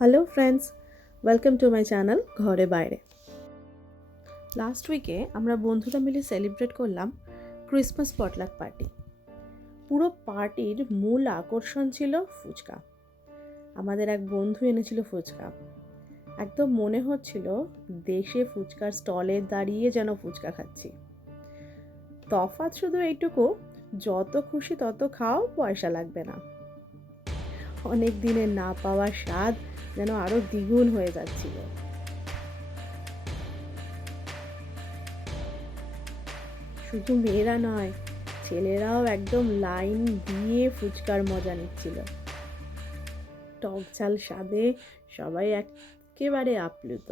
Hello friends, welcome to my channel ঘরে বাইরে। Last উইকে আমরা বন্ধুরা মিলে সেলিব্রেট করলাম ক্রিসমাস পটলাক পার্টি। পুরো পার্টির মূল আকর্ষণ ছিল ফুচকা। আমাদের এক বন্ধু এনেছিল ফুচকা। একদম মনে হচ্ছিল দেশে ফুচকার স্টলে দাঁড়িয়ে যেন ফুচকা খাচ্ছি। তফাৎ শুধু এইটুকু, যত খুশি তত খাও, পয়সা লাগবে না। অনেক দিনের না পাওয়া স্বাদ যেন আরও দ্বিগুণ হয়ে যাচ্ছিল। শুধু মেয়েরা নয়, ছেলেরাও একদম লাইন দিয়ে ফুচকার মজা নিচ্ছিল। টক ঝাল স্বাদে সবাই একেবারে আপ্লুত।